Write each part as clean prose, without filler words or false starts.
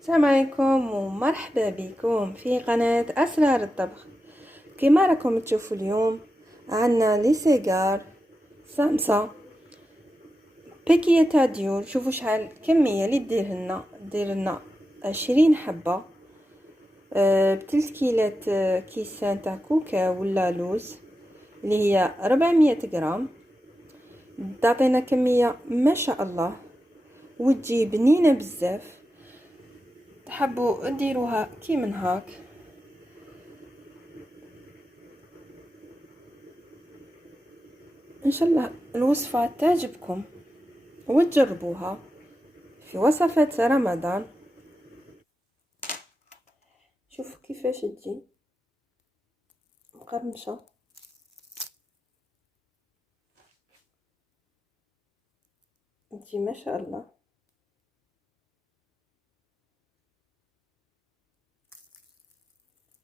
السلام عليكم ومرحبا بكم في قناة أسرار الطبخ. كما راكم تشوفوا اليوم عنا لي سيجار سامسا باكية تاع ديور. شوفوا شحال الكمية اللي دير لنا 20 حبة ب3 كيلات كيسان تاع كوكا ولا لوز اللي هي 400 غرام. تعطينا كمية ما شاء الله وتجي بنينة بزاف. تحبوا ديروها كي من هاك. ان شاء الله الوصفة تعجبكم وتجربوها في وصفات رمضان. شوفوا كيفاش تجي مقرمشة. تجي ما شاء الله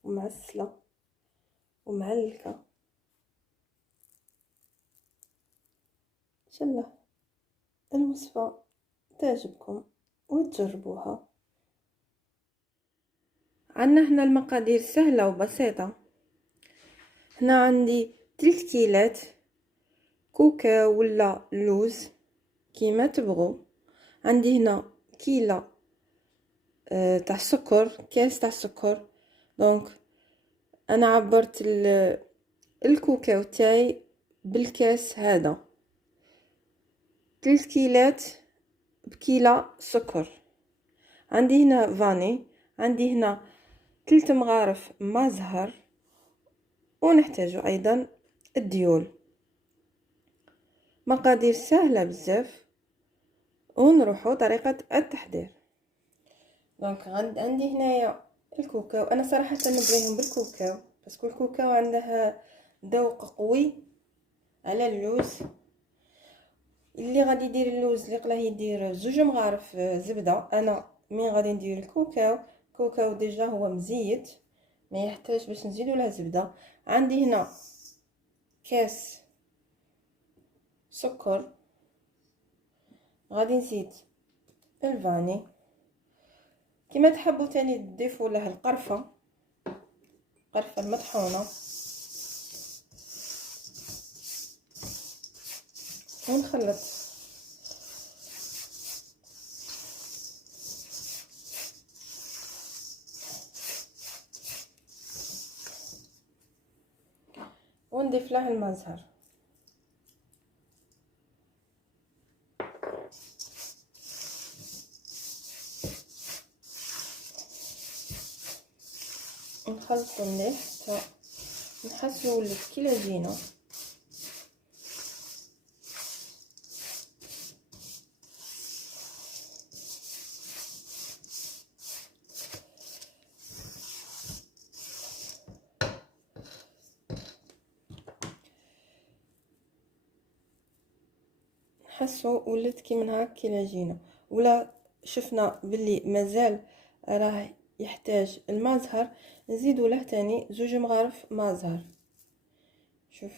ومعسلة ومعلكة. ان شاء الله الوصفة تعجبكم وتجربوها. عندنا هنا المقادير سهلة وبسيطة. هنا عندي 3 كيلات كوكا ولا لوز كيما تبغوا. عندي هنا كيلة تاع سكر، كاس تاع سكر. دونك انا عبرت الكوكاو تاعي بالكاس هذا. 3 كيلات بكيلة سكر. عندي هنا فاني، عندي هنا 3 مغارف ما زهر، ونحتاج ايضا الديول. مقادير سهلة بزاف. ونروحوا طريقة التحضير. دونك عندي هنايا الكوكاو. انا صراحة نبغيهم بالكوكاو بس كل كوكاو عنده ذوق قوي على اللوز. اللي غادي يدير اللوز اللي قلاه يدير 2 مغارف زبده. انا من غادي ندير الكوكاو ديجا هو مزيت ما يحتاج باش نزيدو له زبده. عندي هنا كاس سكر، غادي نزيد الفاني. كما تحبوا تاني تضيفوا له القرفه المطحونه ونخلط. ونضيف له الماء زهر. نخلطو مليح حتى نحسو ولات كي العجينه. نحسو ولات كي من هاك العجينه. ولا شفنا باللي مازال راه يحتاج الماء زهر نزيدو له تاني 2 مغارف ماء زهر. شوف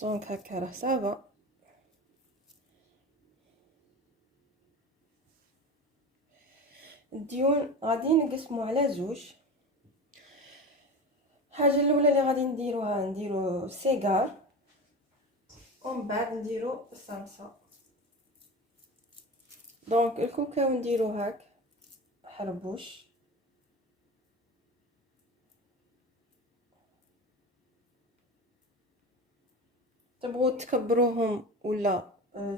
دونك هكا راه صافا. الديون غادي نقسمو على 2. الحاجه الاولى اللي غادي نديرو سيجار ومن بعد نديرو الصلصه. دونك الكوكاو نديرو هاك حربوش. تبغوا تكبروهم ولا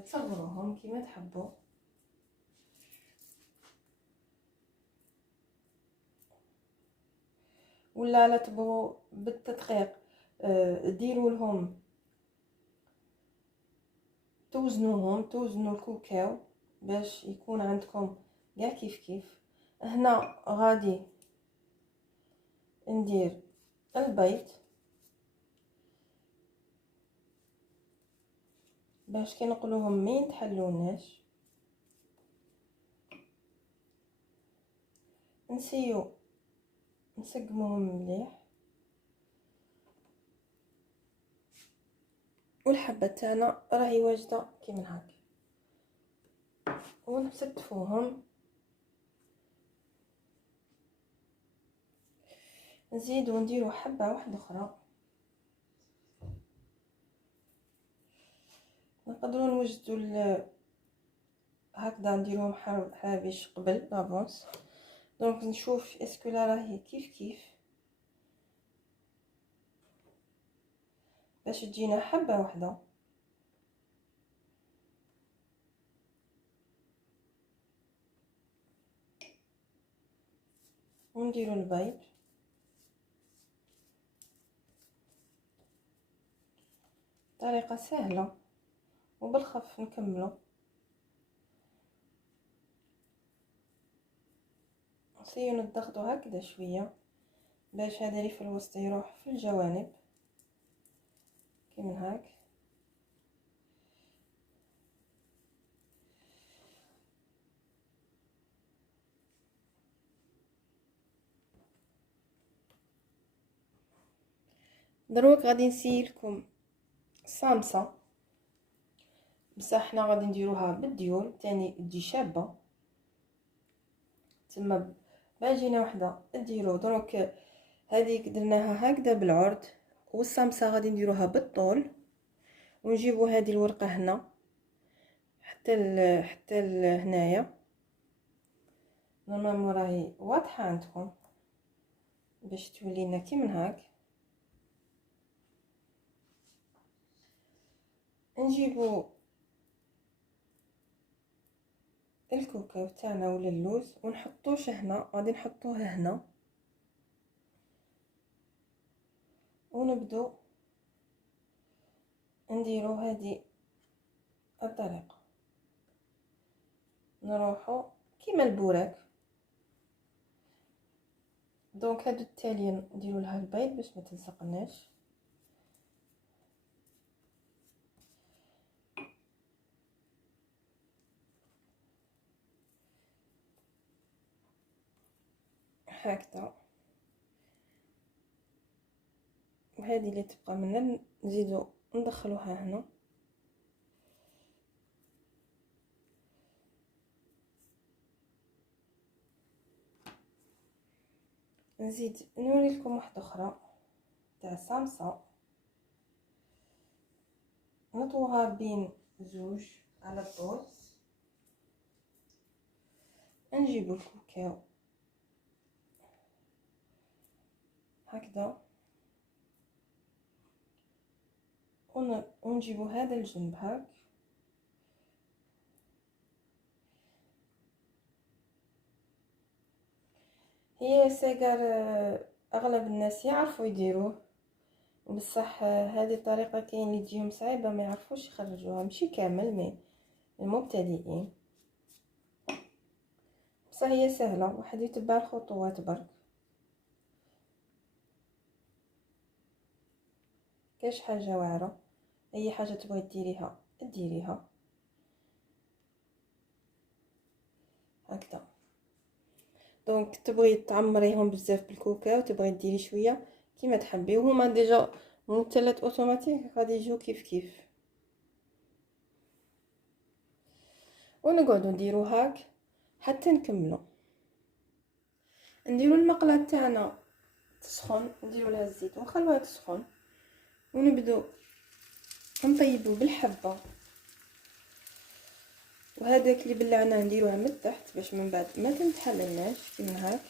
تصغروهم كيما تحبوا. ولا لا تبغوا بالتدقيق ديروا لهم توزنوا الكوكاو باش يكون عندكم كاع كيف. هنا غادي ندير البيض باش كي نقلوهم ما يتحلوناش. نسيو نسقموهم مليح. والحبه تاعنا راهي واجده كيما هكا ونستفوهم. نزيدو نديرو حبة واحدة اخرى. نقدروا نوجدوا هكذا نديروهم حابيش قبل لافونس. دونك نشوف اسكو لا راهي كيف باش تجينا حبة واحدة. ونديرو البيض. طريقة سهلة وبالخف نكملو. نسيو نضغطو هكذا شويه باش هذا اللي في الوسط يروح في الجوانب كيما هاك. دروك غادي نسيلكم صامصه، بصح حنا غادي نديروها بالديول تاني تجي شابه. تما باجينا وحده ديرو دروك هذيك درناها هكذا بالعرض، والصامصه غادي نديروها بالطول، ونجيبو هذه الورقه هنا حتى هنايا. نورمالمون راهي واضحه عندكم باش تولينا كيما هاك. نجيبو الكاكاو تاعنا ولا اللوز ونحطوش هنا، غادي نحطوه هنا ونبدو نديرو هذه الطريقه. نروحو كيما البوراك. دونك هادو التاليين نديرو لها البيض باش ما تلصقناش. هكذا. وهذه اللي تبقى منا نزيدو ندخلوها هنا. نزيد نوريلكم واحده اخرى تاع صامصه، نطوها بين زوج على الطول. نجيبو الكاكاو هكذا ونجيبو هذا الجنب هاك. هي ساقر اغلب الناس يعرفوا يديروه، بصح هذه الطريقه كاين اللي تجيهم صعيبه ما يعرفوش يخرجوها، ماشي كامل مي المبتدئين. بصح هي سهله، واحد يتبع الخطوات برك. كاش حاجه واعره، اي حاجه تبغي ديريها ديريها هكذا. دونك تبغي تعمريهم بزاف بالكاكاو، تبغي ديري شويه كيما تحبي، وهما ديجا مثلث اوتوماتيك غادي يجيو كيف ونقعدوا نديرو هاك حتى نكملوا. نديرو المقله تاعنا تسخن، نديرو لها الزيت ونخلوها تسخن، ونبدو نطيبو بالحبه. وهذاك اللي بلعناه نديروها من التحت باش من بعد ما تنتحللناش كيما هاك.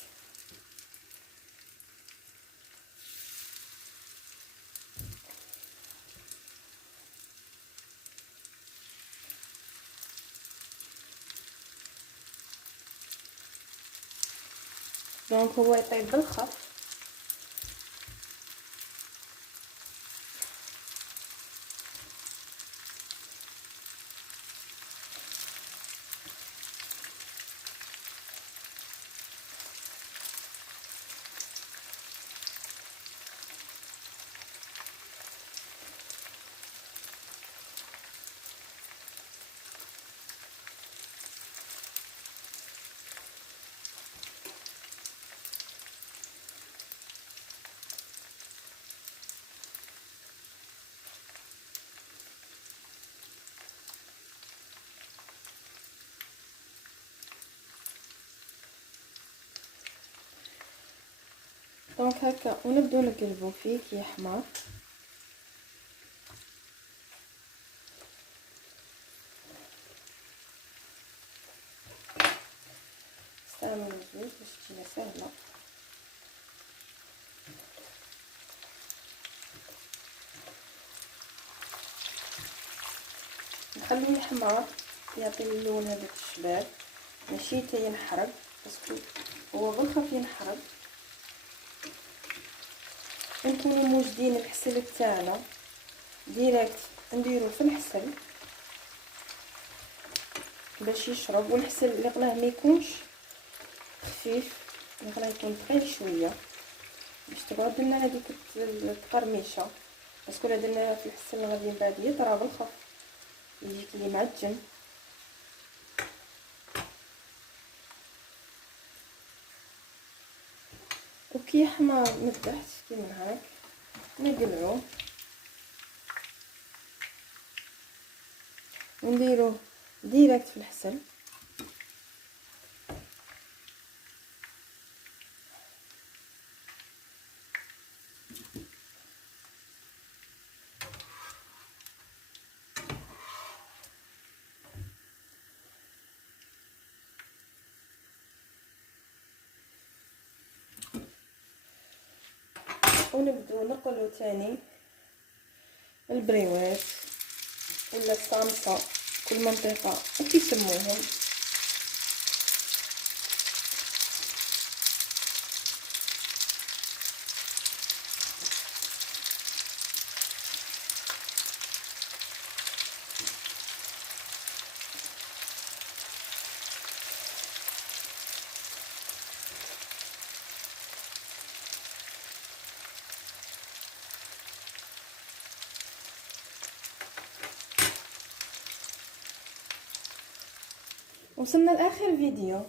دونك هو يطيب بالخف. دونك هكا ونبداو نقلبو فيه كي يحمر. نستعملو الزوج باش تجينا سهله. نخليه يحمر يعطي اللون هذاك الشباب، ماشي حتى ينحرق باسكو هو بالخف ينحرق. نكونوا موجدين الحسل تاعنا ديريكت نديرو في الحسل باش يشرب، والحسل اللي غلاه ما يكونش خفيف، اللي غلاه يكون ثقيل شويه باش تقعد لنا هذيك التقرميشه، باسكو لا درناها في الحسل غادي من بعد يطرى بالخف يجيك لي معجن. وكي يحمر من تحت كيما هاك نقلعوه ونديروه ديريكت في الحسل. ونبدو نقلو تاني البريوات ولا الصامصة، كل منطقة كيف يسموهم. وصلنا لاخر فيديو،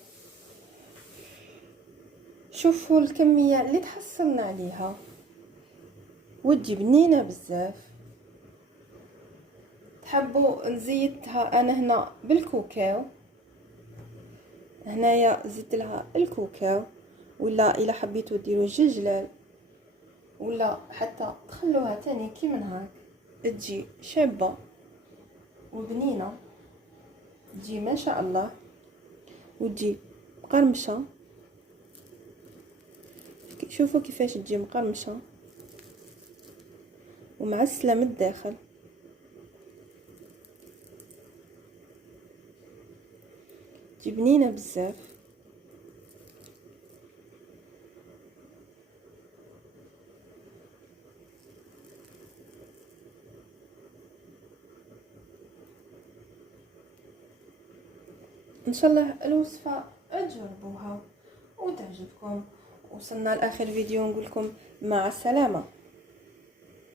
شوفوا الكميه اللي تحصلنا عليها وتجي بنينه بزاف. تحبوا نزيدها انا هنا بالكوكاو، هنايا زدت لها الكوكاو، ولا الا حبيتوا ديروا جلجلال ولا حتى تخلوها تاني كيما هاك تجي شابه وبنينه، تجي ما شاء الله وتجي مقرمشه. شوفوا كيفاش تجي مقرمشه ومعسله من الداخل، تجي بنينه بزاف. ان شاء الله الوصفه تجربوها وتعجبكم. وصلنا لاخر فيديو، نقول لكم مع السلامه.